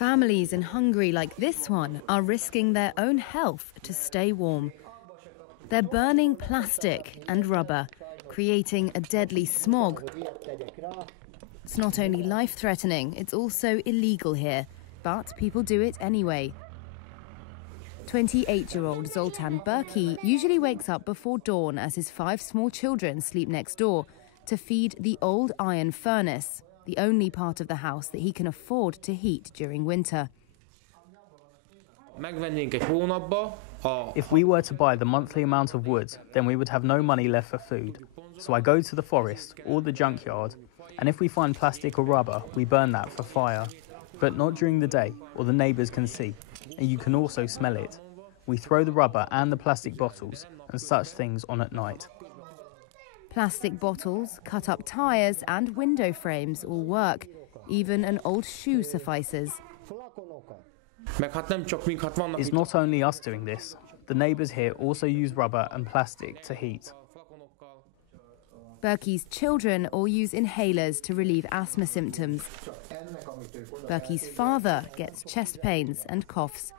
Families in Hungary like this one are risking their own health to stay warm. They're burning plastic and rubber, creating a deadly smog. It's not only life-threatening, it's also illegal here, but people do it anyway. 28-year-old Zoltan Berki usually wakes up before dawn as his 5 small children sleep next door to feed the old iron furnace, the only part of the house that he can afford to heat during winter. If we were to buy the monthly amount of wood, then we would have no money left for food. So I go to the forest or the junkyard, and if we find plastic or rubber, we burn that for fire. But not during the day, or the neighbours can see, and you can also smell it. We throw the rubber and the plastic bottles and such things on at night. Plastic bottles, cut-up tyres and window frames all work. Even an old shoe suffices. It's not only us doing this. The neighbours here also use rubber and plastic to heat. Berki's children all use inhalers to relieve asthma symptoms. Berki's father gets chest pains and coughs.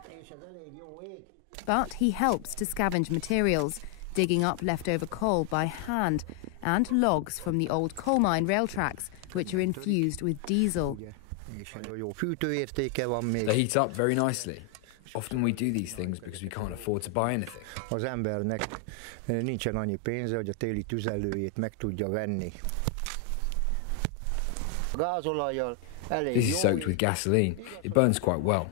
But he helps to scavenge materials, digging up leftover coal by hand and logs from the old coal mine rail tracks, which are infused with diesel. They heat up very nicely. Often we do these things because we can't afford to buy anything. This is soaked with gasoline. It burns quite well.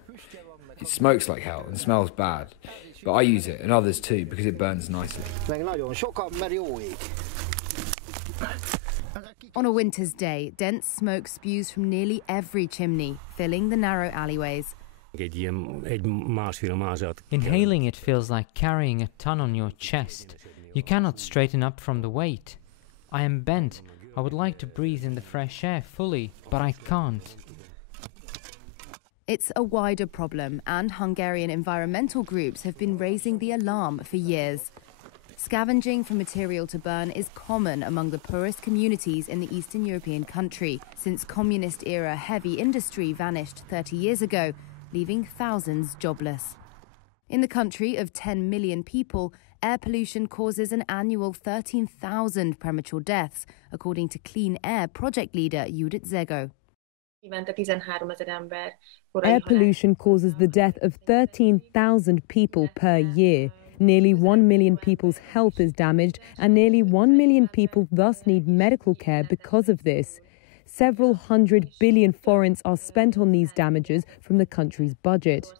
It smokes like hell and smells bad. But I use it, and others too, because it burns nicely. On a winter's day, dense smoke spews from nearly every chimney, filling the narrow alleyways. Inhaling it feels like carrying a ton on your chest. You cannot straighten up from the weight. I am bent. I would like to breathe in the fresh air fully, but I can't. It's a wider problem, and Hungarian environmental groups have been raising the alarm for years. Scavenging for material to burn is common among the poorest communities in the Eastern European country, since communist-era heavy industry vanished 30 years ago, leaving thousands jobless. In the country of 10 million people, air pollution causes an annual 13,000 premature deaths, according to Clean Air project leader Judith Zego. Air pollution causes the death of 13,000 people per year. Nearly 1 million people's health is damaged, and nearly 1 million people thus need medical care because of this. Several hundred billion forints are spent on these damages from the country's budget.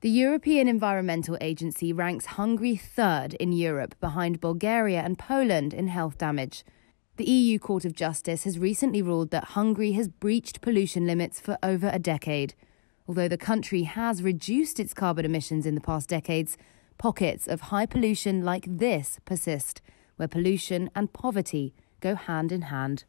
The European Environmental Agency ranks Hungary 3rd in Europe, behind Bulgaria and Poland in health damage. The EU Court of Justice has recently ruled that Hungary has breached pollution limits for over a decade. Although the country has reduced its carbon emissions in the past decades, pockets of high pollution like this persist, where pollution and poverty go hand in hand.